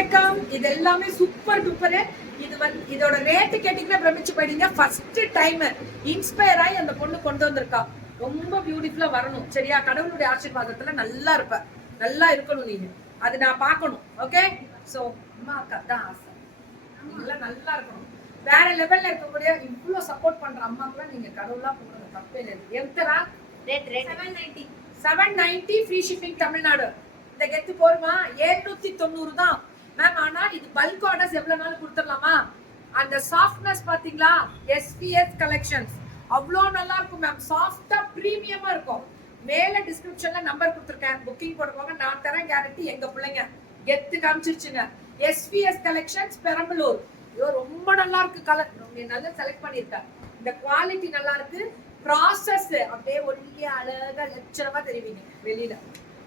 வணக்கம். இது எல்லாமே சூப்பர் டூப்பர். இது வந்து இதோட ரேட் கேட்டீங்கன்னா பிரமிச்சு போயிட்டீங்க. ஃபர்ஸ்ட் டைம் இன்ஸ்பயர் ஆகி அந்த பொண்ணு கொண்டு வந்திருக்கா. ரொம்ப பியூட்டிஃபுல்லா வரணும் சரியா? கடவுளுடைய ஆசீர்வாதத்துல நல்லா இருப்ப, நல்லா இருக்கணும் நீங்க. அது நான் பார்க்கணும். ஓகே. சோ அம்மாக்கு அதான் ஆசை, நீங்க நல்லா இருக்கணும். வேற லெவல்ல இருக்கக்கூடிய இவ்வளவு சப்போர்ட் பண்ற அம்மாக்குலாம் நீங்க கடவுளா கொடுங்க, தப்பே இல்லை. எத்தரா ரேட் 790 790 ஃப்ரீ ஷிப்பிங் தமிழ்நாடு. இந்த கெத்து போருமா? 790 தான் மேம். ஆனா இது பல்க் ஆர்டர்ஸ் எவ்வளவு நாள் கொடுத்துடலாமா? அந்த சாஃப்ட்னஸ் பாத்தீங்களா? எஸ்பிஎஸ் கலெக்ஷன்ஸ் அவ்வளோ நல்லா இருக்கும் மேம். சாஃப்டா பிரீமியமா இருக்கும். மேல டிஸ்கிரிப்ஷன்ல நம்பர் கொடுத்துருக்கேன், புக்கிங் போடுவாங்க. நான் தரேன் கேரண்டி. எங்க பிள்ளைங்க கெத்து காமிச்சிருச்சுங்க. SBS collections Perambalur. ஐயோ ரொம்ப நல்லா இருக்கு கலர். நீங்க நல்லா செலக்ட் பண்ணிருக்கேன். இந்த குவாலிட்டி நல்லா இருக்கு. ப்ராசஸ் அப்படியே ஒல்லியா அழகா லட்சணமா தெரிவிங்க வெளியில.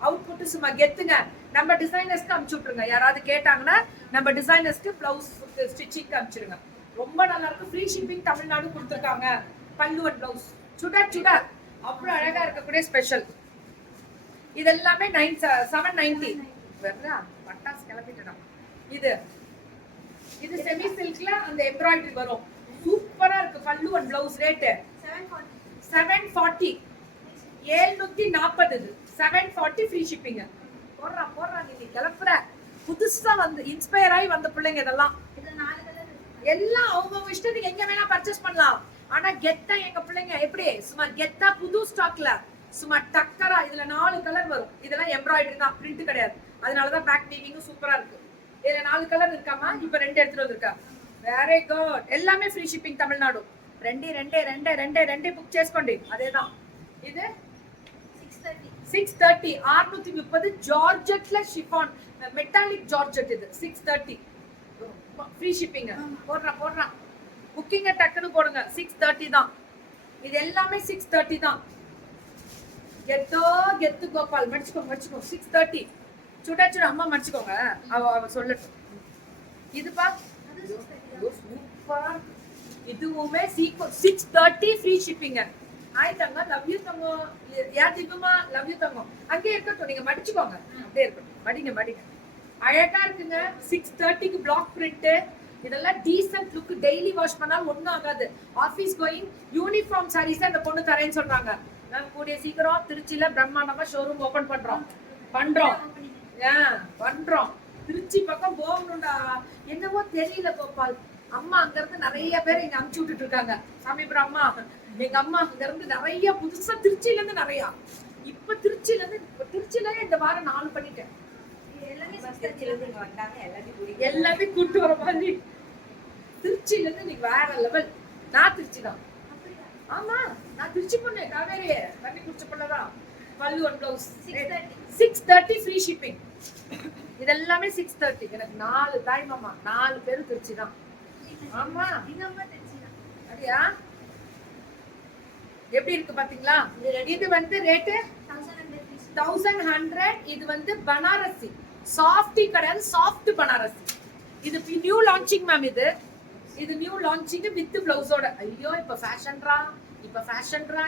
அவுட்புட் சும்மா கெத்துங்க. நம்ம டிசைனர்ஸ்க்கு அனுப்பிச்சு விட்டுருங்க. யாராவது கேட்டாங்கன்னா நம்ம டிசைனர்ஸ்க்கு பிளவுஸ் ஸ்டிச்சிங் அனுப்பிச்சிருங்க. ரொம்ப நல்லா இருக்கு. ஃப்ரீ ஷிப்பிங் தமிழ்நாடு கொடுத்துருக்காங்க. பல்லு அண்ட் பிளவுஸ் சுட சுட அவ்வளவு அழகா இருக்கக்கூடிய ஸ்பெஷல். இது எல்லாமே 790. பட்டாசு கிளப்பிட்டோம். இது இது செமி சில்க்ல அந்த எம்ப்ராய்டரி வரும். சூப்பரா இருக்கு. பல்லு அண்ட் பிளவுஸ் ரேட் 740. 740 இது 740 ஃப்ரீ ஷிப்பிங். போடுறா நீங்க கிளப்புற புதுசா வந்து இன்ஸ்பயர் ஆகி வந்த பிள்ளைங்க இதெல்லாம். எல்லாம் அவங்க இஷ்டத்துக்கு எங்க வேணா பர்ச்சேஸ் பண்ணலாம். ஆனா கெத்தா எங்க பிள்ளைங்க எப்படி சும்மா கெத்தா புது ஸ்டாக்ல சும்மா டக்கரா. இதுல 4 கலர் வரும். இதெல்லாம் எம்ப்ராய்டரி தான், பிரிண்ட் கிடையாது. அதனாலதான் பேக் வீவிங்கும் சூப்பரா இருக்கு. இதுல 4 கலர் இருக்காமா? இப்ப 2 எடுத்துட்டு வந்திருக்கா. Very good. எல்லாமே ஃப்ரீ ஷிப்பிங் தமிழ்நாடு. ரெண்டு புக் చేసుకోండి. அதேதான். இது 630 630 ஜார்ஜெட்ல ஷிஃபான் மெட்டாலிக் ஜார்ஜெட். இது 630 ஃப்ரீ ஷிப்பிங். போடுறா புக்கிங்க டக்குன்னு போடுங்க. 630 தான். இது எல்லாமே 630 தான். கெத்து கோபால் மடிச்சுக்கோ 630 சுட அம்மா மடிச்சுக்கோங்க. அவ சொல்லட்டும். இதுப்பா சூப்பரா. இதுவுமே 630 ஃப்ரீ ஷிப்பிங். ஹாய் தங்கம், லவ் யூ தங்கம். யார் தீபமா? லவ் யூ தங்கம். அங்கேயே இருக்கட்டும், நீங்க மடிச்சுக்கோங்க. அப்படியே இருக்கட்டும். மடிங்க. அழகா இருக்குங்க. 630க்கு பிளாக் பிரிண்ட். இதெல்லாம் டீசன்ட் லுக். டெய்லி வாஷ் பண்ணாலும் ஒண்ணும் ஆகாது. ஆபீஸ் கோயிங் யூனிஃபார்ம் சாரீஸ் அந்த பொண்ணு தரேன்னு சொல்றாங்க. நான் கூடிய சீக்கிரம் திருச்சியில பிரம்மாண்டமா ஷோரூம் ஓபன் பண்றோம். திருச்சி பக்கம் போகணும்டா. என்னவோ தெரியல கோபால். அம்மா அங்க இருந்து நிறைய பேர் இங்க அனுப்பிச்சு விட்டுட்டு இருக்காங்க. சமீபம் அம்மா எங்க அம்மா அங்க இருந்து நிறைய புதுசா திருச்சியில இருந்து நிறைய. இப்ப திருச்சியில இந்த வாரம் 4 பண்ணிட்டேன். எல்லாமே கூட்டு வர மாதிரி. திருச்சியில இருந்து நீங்க வேற லெவல். நான் திருச்சி தான். ஆமா, நான் திருச்சி பொண்ணு. காவேரி தண்ணி குடிச்ச பொண்ணுதான். பல்லு அண்ட் பிளவுஸ் 630 ஃப்ரீ ஷிப்பிங். இதெல்லாமே 630. எனக்கு 4 தாய் மாமா, 4 பேரும் திருச்சி தான். ஆமா, அப்படியா? எப்படி இருக்கு பாத்தீங்களா? இது வந்து ரேட் 1100. இது வந்து பனாரசி சாஃப்டி கிடையாது, சாஃப்ட் பனாரசி. இது நியூ லான்ச்சிங் மேம். இது நியூ லான்ச்சிங் வித் பிளவுஸோட. ஐயோ இப்ப ஃபேஷன்ரா.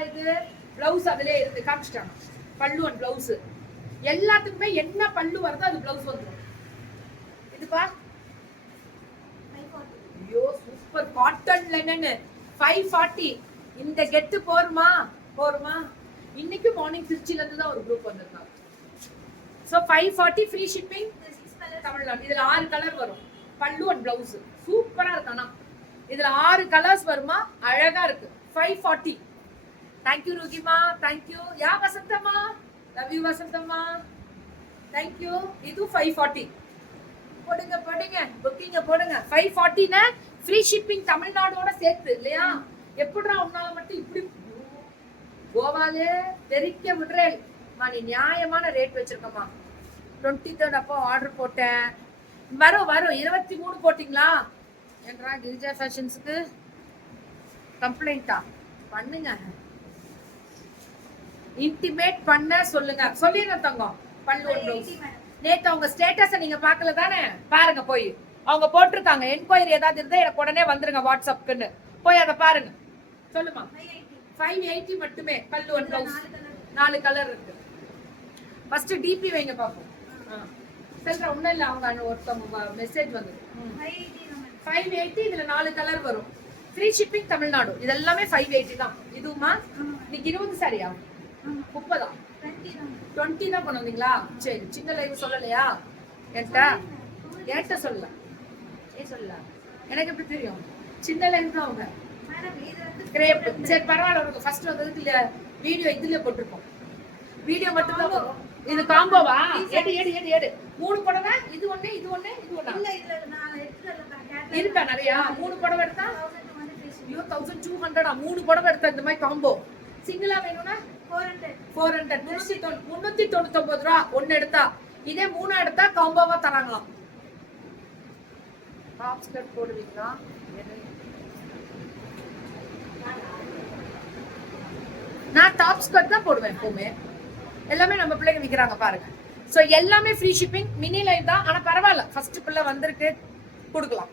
இது பிளவுஸ் அதுலயே இருக்கு, காமிச்சிட்டாங்க. பல்லு அண்ட் பிளவுஸ் எல்லாத்துக்குமே என்ன பல்லு வருதோ அது பிளவுஸ் வந்துடும். இதுப்பா ஐயோ சூப்பர் காட்டன் லெனன் 540. இந்த கெத்து போருமா? இன்னைக்கு மார்னிங் திருச்சியில இருந்து தான் ஒரு குரூப் வந்திருக்காங்க. So 540 free shipping Tamil Nadu. இதுல 6 கலர் வரும். பல்லு அண்ட் பிளவுஸ் சூப்பரா இருக்கானா. இதுல 6 கலர்ஸ் வருமா? அழகா இருக்கு. 540. தேங்க்யூ ருகிமா, தேங்க்யூ. யா வசந்தம்மா, லவ் யூ வசந்தம்மா, தேங்க்யூ. இது 540. போடுங்க புக்கிங்க போடுங்க. 540 ஃப்ரீ ஷிப்பிங் தமிழ்நாடோட சேர்த்து இல்லையா? எப்படிடா உன்னால மட்டும் இப்படி கோவாலே தெரிக்க விடுறேன். நீ நியாயமான ரேட் வச்சிருக்கமா. 23 அப்போ ஆர்டர் போட்டேன். வரும் 23 போட்டீங்களா என்றா கிரிஜா ஃபேஷன்ஸ்க்கு கம்ப்ளைண்டா? பண்ணுங்க, இன்டிமேட் பண்ண சொல்லுங்க. சொல்லிடுறேன் தங்கம். பல்லு நேத்து அவங்க ஸ்டேட்டஸை நீங்க பார்க்கல தானே? பாருங்க போய். அவங்க போட்டிருக்காங்க என்கொயரி ஏதாவது இருந்தா எனக்கு உடனே வந்துருங்க வாட்ஸ்அப்க்குன்னு. போய் அதை பாருங்க. சொல்லுமா. 580 மட்டுமே. பல்லு அண்ட் பிளவுஸ் 4 கலர் இருக்கு. ஃபர்ஸ்ட் டிபி வைங்க பாப்போம். சொல்ற ஒண்ணும் இல்ல, அவங்க ஒருத்தவங்க மெசேஜ் வந்து 580. இதுல 4 கலர் வரும். Free shipping Tamil Nadu. இது எல்லாமே 580 தான். இதுவுமா இன்னைக்கு 20 சாரியா 30 20 தான் கொண்டு வந்தீங்களா? சரி, சின்ன லைவ் சொல்லலையா என்கிட்ட சொல்லல. ஏன் சொல்லல? எனக்கு எப்படி தெரியும்? சின்ன லைவ் தான் அவங்க. கிரேப். சரி பரவாயில்ல, உனக்கு ஃபர்ஸ்ட் வந்ததுக்கு இல்ல வீடியோ இதுல போட்டிருக்கோம். வீடியோ மட்டும் தான் வரும். இது காம்போவா? எடு எடு எடு எடு. 3 புடவை, இது ஒண்ணு இது ஒண்ணு இது ஒண்ணா? இருக்கா நிறையா? 3 புடவை எடுத்தா 1200. 3 புடவை எடுத்தா இந்த மாதிரி காம்போ. சிங்கிளா வேணும்னா 400. 399 ரூபா ஒன்னு எடுத்தா. இதே 3 எடுத்தா காம்போவா தராங்களாம். டாப் ஸ்கர்ட் போடுவீங்களா? நான் டாப் ஸ்கர்ட் தான் போடுவேன் எப்பவுமே. எல்லாமே நம்ம பிள்ளைங்க விக்கிறாங்க பாருங்க. சோ எல்லாமே ஃப்ரீ ஷிப்பிங். மினி லைவ் தான், ஆனா பரவாயில்ல. ஃபர்ஸ்ட் பிள்ளை வந்திருக்கு, கொடுக்கலாம்.